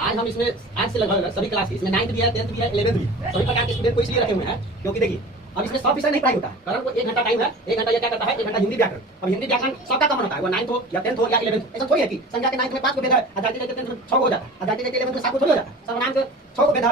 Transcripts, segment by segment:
आज हम इसमें आज से लगभग सभी क्लास इसमें 9th भी है, 10th भी है, 11th भी है। सभी प्रकार के स्टूडेंट को इसलिए रखे हुए हैं क्योंकि देखिए अब इसमें सब विषय नहीं पढ़ाई होता है। कारण को 1 घंटा टाइम है, 1 घंटा ये क्या करता है, 1 घंटा हिंदी व्याकरण। अब हिंदी व्याकरण सबका कॉमन होता है, वो 9th हो या 10th हो या 11th। ऐसा थोड़ी है कि संख्या के 9th में 5 को भेद है, जाति के 10th में 6 हो जाता है, जाति के 11th में 7 को थोड़ी हो जाता है। सर्वनाम के 6 को भेद है,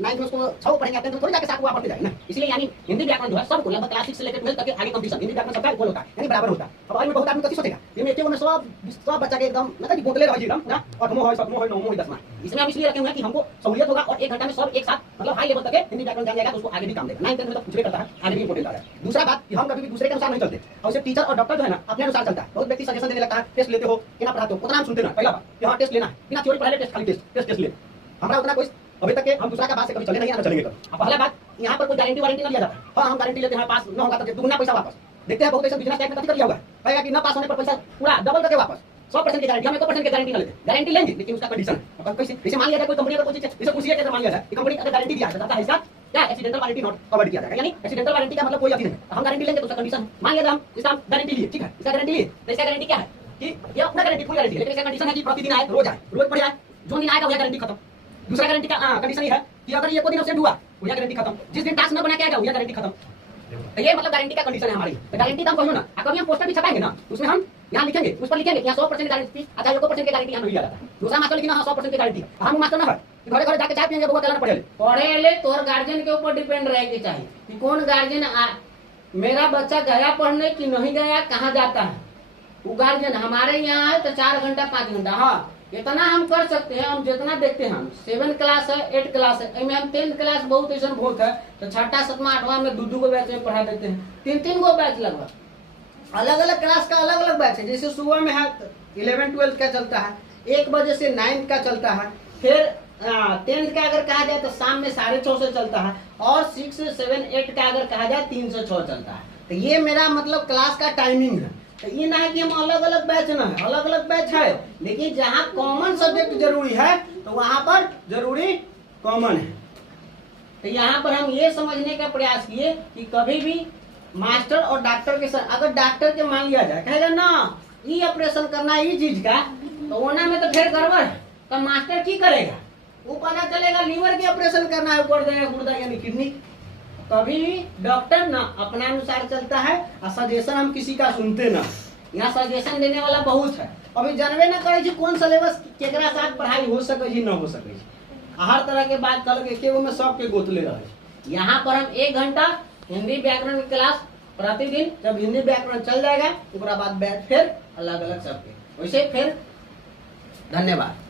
9th में उसको 6 को पढ़ेंगे, 10th में थोड़ी जाके 7 को आप पढ़ते जाएंगे ना। इसलिए यानी हिंदी व्याकरण जो है सबको लगभग क्लास 6 से लेकर 12 तक के आगे कंपटीशन हिंदी व्याकरण सबका इक्वल होता है, यानी बराबर होता है। अब और में बहुत आदमी कथी सोचेगा इसमें एके में सब बच्चा के एकदम मतलब कि बोतले रह एकदम ना, अठमो है, सतमो है, नवमो है, दसवां। इसमें हम इसलिए रखे हुए हैं कि हमको सहूलियत होगा और 1 घंटा में सब एक साथ मतलब हाई लेवल तक के हिंदी व्याकरण जान जाएगा तो उसको आगे भी काम देगा। 9th 10th में तो कुछ भी करता है, आगे भी इंपोर्टेंट आ रहा है। दूसरा बात कि हम कभी भी दूसरे के अनुसार नहीं चलते, और उसे टीचर और डॉक्टर जो है ना अपने अनुसार चलता है। बहुत व्यक्ति सजेशन देने लगता है, टेस्ट लेते हो क्या पढ़ाते हो, उतना हम सुनते ना। पहला बात कि हाँ टेस्ट लेना है, बिना थ्योरी पढ़ाए टेस्ट, खाली टेस्ट ले। हमारा उतना कोई अभी तक के हम दूसरा का बात से कभी चले नहीं ना चलेंगे कभी। पहला बात यहाँ पर कोई गारंटी वारंटी नहीं लिया जाता। हाँ हम गारंटी लेते हैं, पास न होगा तो दुगना पैसा वापस देखते हैं। बहुत ऐसा बिजनेस टाइप में कभी कर लिया होगा, कहेगा कि न पास होने पर पैसा पूरा डबल करके वापस 100% की गारंटी। हम 1% की गारंटी न लेते, गारंटी लेंगे लेकिन उसका कंडीशन है। अब कैसे जैसे मान लिया जाए कोई कंपनी अगर कोई चीज जैसे पूछिए कैसे मान लिया जाए कि कंपनी अगर गारंटी दिया जाता है इसका क्या एक्सीडेंटल वारंटी नॉट कवर्ड किया जाएगा, यानी एक्सीडेंटल वारंटी का मतलब कोई अभी नहीं। हम गारंटी लेंगे तो उसका कंडीशन मान लिया हम इसका गारंटी लिए, ठीक है, इसका गारंटी लिए तो इसका गारंटी क्या है कि ये अपना गारंटी फुल गारंटी है, लेकिन इसका कंडीशन है कि प्रतिदिन आए, रोज आए, रोज पढ़े आए, जो दिन आएगा वह गारंटी खत्म। दूसरा गारंटी का कंडीशन ये है कि अगर ये कोई दिन अपसेंट हुआ वह गारंटी खत्म, जिस दिन टास्क न बना के आएगा वह गारंटी खत्म। तो ये मतलब गारंटी का कंडीशन है हमारी। तो गारंटी तो हम कहियो ना, कभी हम पोस्टर भी छपाएंगे ना उसमें हम यहाँ लिखेंगे, उस पर लिखेंगे यहाँ 100% गारंटी, अच्छा 1% की गारंटी यहाँ नहीं जाता है। दूसरा मास्टर लिखना 100% की गारंटी, हम मास्टर ना है कि घरे घरे जाके चाय पियेंगे बहुत चलाना पढ़े तोहर गार्जियन के ऊपर डिपेंड रहे के चाहिए कि कौन गार्जियन मेरा बच्चा गया पढ़ने की नहीं गया, कहाँ जाता है वो गार्जियन। हमारे यहाँ है तो 4 घंटा 5 घंटा, हाँ इतना हम कर सकते हैं। हम जितना देखते हैं, हम 7 क्लास है, 8 क्लास है, इनमें हम 10th क्लास बहुत ऐसा बहुत है तो 6ठा 7वां 8वां में 2 को बैच में पढ़ा देते हैं, 3 को बैच लगभग। अलग अलग क्लास का अलग अलग बैच है। जैसे सुबह में है 11 12 का चलता है, 1 बजे से 9th का चलता है, फिर 10th का अगर कहा जाए तो शाम में 6:30 से चलता है, और 6 7 8 का अगर कहा जाए 3 से 6 चलता है। तो ये मेरा मतलब क्लास का टाइमिंग है। तो ये ना है कि हम अलग अलग बैच ना है, अलग अलग बैच है, लेकिन जहाँ कॉमन सब्जेक्ट जरूरी है तो वहां पर जरूरी कॉमन है। तो यहाँ पर हम ये समझने का प्रयास किए कि कभी भी मास्टर और डॉक्टर के साथ, अगर डॉक्टर के मान लिया जाए कहेगा ना ये ऑपरेशन करना है ये चीज का, तो ओना में तो फिर गड़बड़ है, तो मास्टर की करेगा, वो पता चलेगा लीवर के ऑपरेशन करना है, ऊपर देगा गुर्दा यानी किडनी। कभी भी डॉक्टर ना अपना अनुसार चलता है और सजेशन हम किसी का सुनते ना। यहाँ सजेशन देने वाला बहुत है, अभी जानवे ना करे कौन सिलेबस केकरा साथ पढ़ाई हो सके न हो सके, हर तरह के बात कर के में सबके गोतले रहे। यहाँ पर हम 1 घंटा हिंदी व्याकरण की क्लास प्रतिदिन, जब हिंदी व्याकरण चल जाएगा उसके बाद बैच फिर अलग अलग सबके, वैसे फिर धन्यवाद।